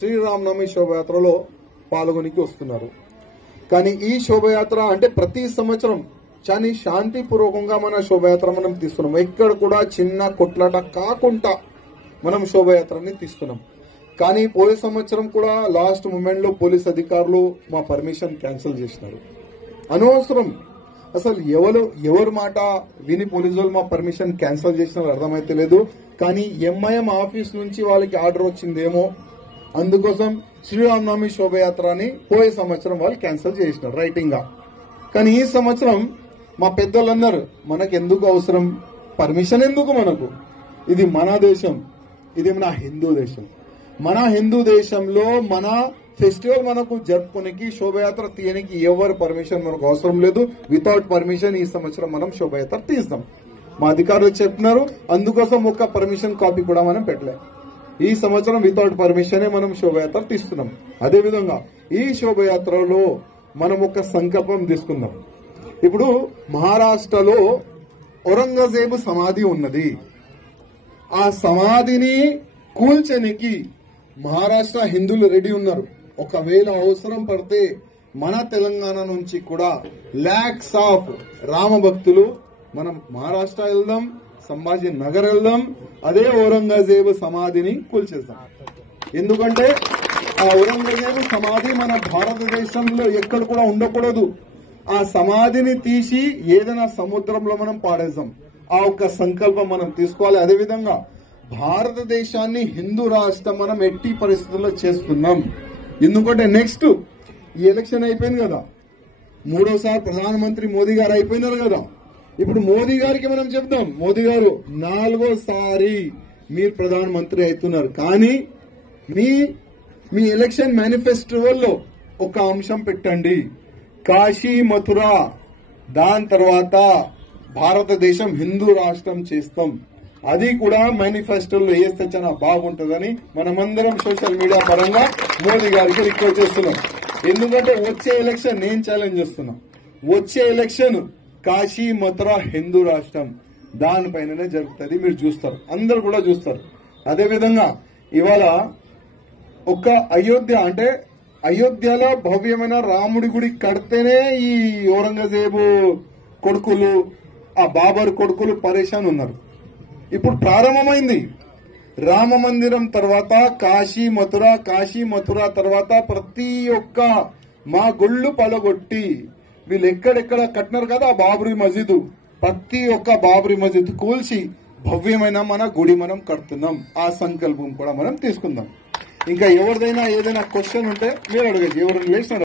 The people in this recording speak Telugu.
శ్రీరామనవమి శోభయాత్రలో పాల్గొనికి వస్తున్నారు. కానీ ఈ శోభయాత్ర అంటే ప్రతి సంవత్సరం చాలా శాంతిపూర్వకంగా మన శోభయాత్ర మనం తీస్తున్నాం. ఎక్కడ కూడా చిన్న కొట్లాట కాకుండా మనం శోభయాత్రని తీస్తున్నాం. కానీ పోయే సంవత్సరం కూడా లాస్ట్ మూమెంట్ లో పోలీస్ అధికారులు మా పర్మిషన్ క్యాన్సిల్ చేసినారు. అనవసరం అసలు ఎవరి మాట విని పోలీసులు మా పర్మిషన్ క్యాన్సిల్ చేసినారు అర్థమైతే లేదు. కానీ ఎంఐఎం ఆఫీస్ నుంచి వాళ్ళకి ఆర్డర్ వచ్చిందేమో, అందుకోసం శ్రీరామనవమి శోభయాత్రని పోయే సంవత్సరం వాళ్ళు క్యాన్సిల్ చేసినారు రైటింగ్ గా. కానీ ఈ సంవత్సరం మా పెద్దలు అన్నారు, మనకు ఎందుకు అవసరం పర్మిషన్, ఎందుకు మనకు, ఇది మన దేశం, ఇది మన హిందూ దేశం. మన హిందూ దేశంలో మన ఫెస్టివల్ మనకు జరుపుకోనికి శోభయాత్ర తీయనికి ఎవరు పర్మిషన్ మనకు అవసరం లేదు. వితౌట్ పర్మిషన్ ఈ సంవత్సరం మనం శోభయాత్ర తీస్తాం. మా అధికారులు చెప్తున్నారు, అందుకోసం ఒక పర్మిషన్ కాపీ కూడా మనం పెట్టలేదు. ఈ సంవత్సరం వితౌట్ పర్మిషనే మనం శోభయాత్ర తీస్తున్నాం. అదేవిధంగా ఈ శోభయాత్రలో మనం ఒక సంకల్పం తీసుకుందాం. ఇప్పుడు మహారాష్ట్రలో ఔరంగజేబు సమాధి ఉన్నది. ఆ సమాధిని కూల్చనికి మహారాష్ట్ర హిందువులు రెడీ ఉన్నారు. ఒకవేళ అవసరం పడితే మన తెలంగాణ నుంచి కూడా లాక్స్ ఆఫ్ రామ భక్తులు మనం మహారాష్ట్ర వెళ్దాం, సంభాజీ నగర్ వెళ్దాం, అదే ఔరంగజేబు సమాధిని కూల్చేద్దాం. ఎందుకంటే ఆ ఔరంగజేబు సమాధి మన భారతదేశంలో ఎక్కడ కూడా ఉండకూడదు. ఆ సమాధిని తీసి ఏదైనా సముద్రంలో మనం పాడేద్దాం. ఆ ఒక్క సంకల్పం మనం తీసుకోవాలి. అదేవిధంగా భారతదేశాన్ని హిందూ రాష్ట్రం మనం ఎట్టి పరిస్థితుల్లో చేస్తున్నాం. ఎందుకంటే నెక్స్ట్ ఈ ఎలక్షన్ అయిపోయింది కదా, మూడోసారి ప్రధానమంత్రి మోదీ గారు అయిపోయినారు కదా. ఇప్పుడు మోదీ గారికి మనం చెప్తాం, మోదీ గారు 4వ సారి మీరు ప్రధానమంత్రి అవుతున్నారు. కానీ మీ ఎలక్షన్ మేనిఫెస్టోలో ఒక అంశం పెట్టండి, కాశీ మథుర, దాని తర్వాత భారతదేశం హిందూ రాష్ట్రం చేస్తాం. అది కూడా మేనిఫెస్టోలో వేస్తే చాలా బాగుంటుందని మనమందరం సోషల్ మీడియా పరంగా మోదీ గారికి రిక్వెస్ట్ చేస్తున్నాం. ఎందుకంటే వచ్చే ఎలక్షన్ నేను ఛాలెంజ్ చేస్తున్నా, వచ్చే ఎలక్షన్ కాశీ మథుర హిందూ రాష్ట్రం దానిపైననే జరుగుతుంది. మీరు చూస్తారు, అందరు కూడా చూస్తారు. అదేవిధంగా ఇవాళ ఒక అయోధ్య అంటే అయోధ్యలో భవ్యమైన రాముడి గుడి కడితేనే ఈ ఔరంగజేబు కొడుకులు, ఆ బాబర్ కొడుకులు పరేషాన్ ఉన్నారు. ఇప్పుడు ప్రారంభమైంది రామ మందిరం తర్వాత కాశీ మథుర తర్వాత ప్రతి ఒక్క మా గుళ్ళు పలగొట్టి వీళ్ళు ఎక్కడెక్కడ కట్టినారు కదా ఆ బాబరీ మసీదు, ప్రతి ఒక్క బాబరీ మసీదు కూల్చి భవ్యమైన మన గుడి మనం కడుతున్నాం. ఆ సంకల్పం కూడా మనం తీసుకుందాం. ఇంకా ఎవరిదైనా ఏదైనా క్వశ్చన్ ఉంటే మీరు అడగచ్చు. ఎవరు లేచిన